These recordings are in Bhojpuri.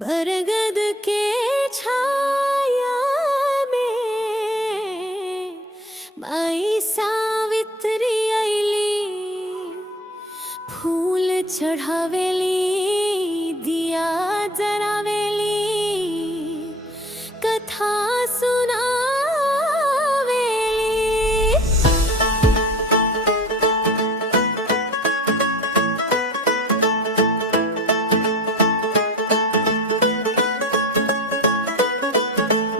बरगद के छाया में माई सावित्री आईली, फूल चढ़ावेली, दिया जरावेली, कथा सुनावेली।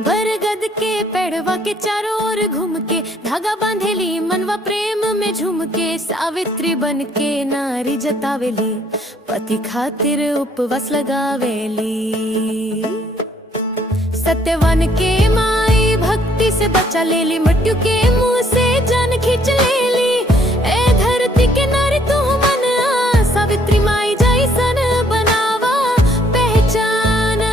बरगद के पेड़वा के चारों ओर घूम के धागा बांधेली, मनवा प्रेम में झूम के सावित्री बन के नारी जतावेली, पति खातिर उपवास लगावेली। सत्यवान के माई भक्ति से बचा लेली, मृत्यु के मुंह से जान खींच लेली। ए धरती के नारी तू मन आ, सावित्री माई जैसन बनावा पहचान।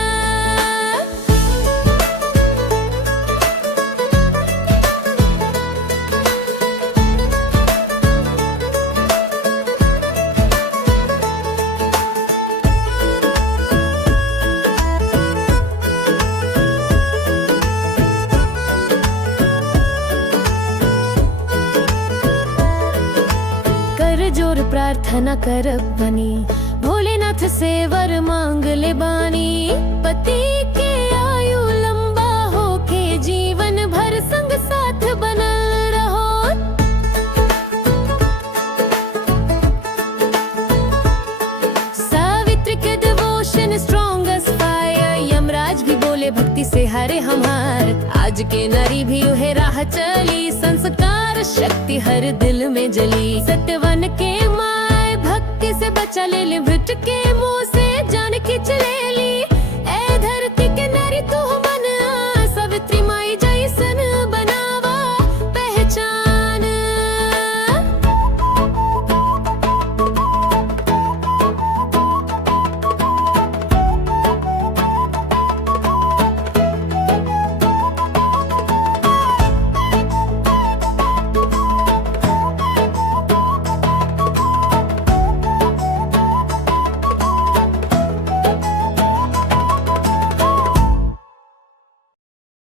जोर प्रार्थना करब बनी, भोलेनाथ से वर मांग ले बानी। पति के आयु लंबा हो के जीवन भर संग साथ बनल रहो। सावित्री के डिवोशन स्ट्रॉन्गेस्ट फायर, यमराज भी बोले भक्ति से हारे हमार। आज के नारी भी उहे राह चली, संस्कार शक्ति हर दिल में जली। सत्यवान के माय भक्ति से बचा ले, मृत्यु के मुंह से जान खींच लेली।